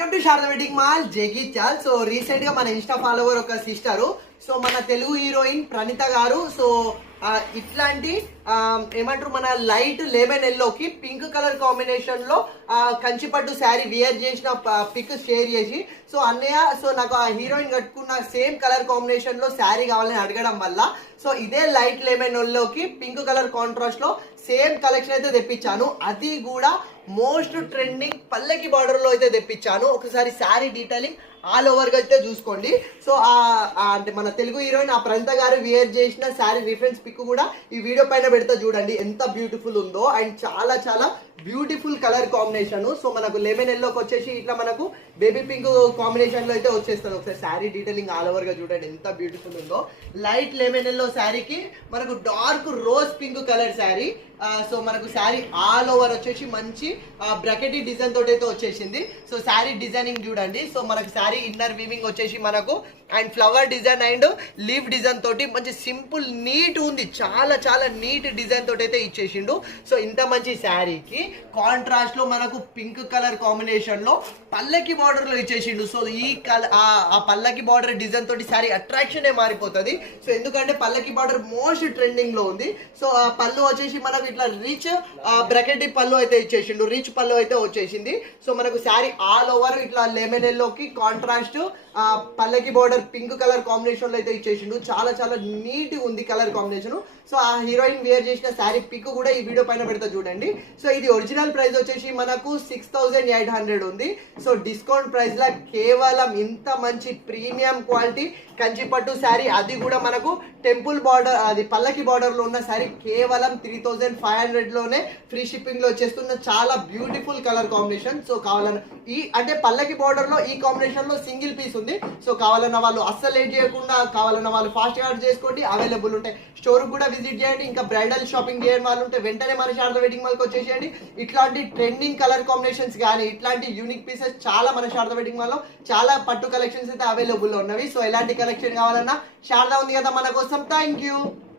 Welcome to Sharada wedding mall Jagtial. So recent గా మన Insta follower ఒక సిస్టరు, సో మన తెలుగు హీరోయిన్ ప్రణీత గారు, సో ఇట్లాంటి ఏమంటారు మన లైట్ లెమన్ ఎల్లోకి పింక్ కలర్ కాంబినేషన్ లో కంచిపట్టు శారీ వియర్ చేసిన పిక్ షేర్ చేసి, సో అన్నయ్య సో నాకు ఆ హీరోయిన్ కట్టుకున్న సేమ్ కలర్ కాంబినేషన్ లో శారీ కావాలని అడగడం వల్ల సో ఇదే లైట్ లెమన్ ఎల్లోకి పింక్ కలర్ కాంట్రాస్ట్ లో సేమ్ కలెక్షన్ అయితే తెప్పించాను. అది కూడా మోస్ట్ ట్రెండింగ్ పల్లకి బార్డర్ లో అయితే తెప్పించాను. ఒకసారి శారీ డీటెయిలింగ్ ఆల్ ఓవర్ గా అయితే చూసుకోండి. సో అంటే మన తెలుగు హీరోయిన్ ఆ ప్రణీత గారు వియర్ చేసిన శారీ రిఫరెన్స్ పిక్ కూడా ఈ వీడియో పైన పెడితే చూడండి ఎంత బ్యూటిఫుల్ ఉందో. అండ్ చాలా చాలా బ్యూటిఫుల్ కలర్ కాంబినేషన్. సో మనకు లెమన్ ఎల్లోకి వచ్చేసి ఇట్లా మనకు బేబీ పింక్ కాంబినేషన్ లో అయితే వచ్చేస్తుంది. ఒకసారి శారీ డీటెయిలింగ్ ఆల్ ఓవర్ గా చూడండి ఎంత బ్యూటిఫుల్ ఉందో. లైట్ లెమన్ ఎల్లో శారీకి మనకు dark rose pink colour sari. So మనకు శారీ ఆల్ ఓవర్ వచ్చేసి మంచి బ్రాకెటీ డిజైన్ తోటి అయితే వచ్చేసింది. సో శారీ డిజైనింగ్ చూడండి. సో మనకు శారీ ఇన్నర్ వీవింగ్ వచ్చేసి మనకు and flower design and leaf design తోటి మంచి సింపుల్ నీట్ ఉంది. చాలా చాలా నీట్ డిజైన్ తోటి అయితే ఇచ్చేసిండు. సో ఇంత మంచి శారీకి కాంట్రాస్ట్ లో మనకు పింక్ కలర్ కాంబినేషన్ లో పల్లకి బార్డర్ లో ఇచ్చేసిండు. సో ఈ కలర్ ఆ పల్లకి బార్డర్ డిజైన్ తోటి శారీ అట్రాక్షన్ మారిపోతుంది. సో ఎందుకంటే పల్లకి బార్డర్ మోస్ట్ ట్రెండింగ్ లో ఉంది. సో ఆ పళ్ళు వచ్చేసి మనకు ఇట్లా రిచ్ బ్రాకెట్ పళ్ళు అయితే ఇచ్చేసిండు. రిచ్ పళ్ళు అయితే వచ్చేసింది. సో మనకు శారీ ఆల్ ఓవర్ ఇట్లా లెమన్ ఎల్లోకి కాంట్రాస్ట్ పల్లకి బార్డర్ పింక్ కలర్ కాంబినేషన్ లో అయితే ఇచ్చేసిండు. చాలా చాలా నీట్ ఉంది కలర్ కాంబినేషన్. సో ఆ హీరోయిన్ వేర్ చేసిన శారీ పిక్ కూడా ఈ వీడియో పైన పెడతా చూడండి. సో ఇది ఒరిజినల్ ప్రైస్ వచ్చేసి మనకు 6800 ఉంది. సో డిస్కౌంట్ ప్రైస్ లా కేవలం ఇంత మంచి ప్రీమియం క్వాలిటీ కంచిపట్టు శారీ, అది కూడా మనకు టెంపుల్ బార్డర్ అది పల్లకి బార్డర్ లో ఉన్న శారీ కేవలం 3500 లోనే ఫ్రీ షిప్పింగ్ లో వచ్చేస్తున్న చాలా బ్యూటిఫుల్ కలర్ కాంబినేషన్. సో కావాలన్న ఈ అంటే పల్లకి బార్డర్ లో ఈ కాంబినేషన్ లో సింగిల్ పీస్ ఉంది. సో కావాలన్న వాళ్ళు అస్సలు లేట్ చేయకుండా కావాలన్న వాళ్ళు ఫాస్ట్ ఆర్డర్ చేసుకోండి, అవైలబుల్ ఉంటాయి. స్టోర్ కూడా విజిట్ చేయండి. ఇంకా బ్రైడల్ షాపింగ్ చేయని వాళ్ళు ఉంటే వెంటనే మన శారద వెడ్డింగ్ మాల్కి వచ్చేసేయండి. ఇట్లాంటి ట్రెండింగ్ కలర్ కాంబినేషన్స్ కానీ ఇట్లాంటి యూనిక్ పీసెస్ చాలా మన శారద వెడ్డింగ్ మాల్ లో చాలా పట్టు కలెక్షన్స్ అయితే అవైలబుల్ ఉన్నవి. సో ఎలాంటి కలెక్షన్ కావాలన్నా శారద ఉంది కదా మన కోసం. Thank you.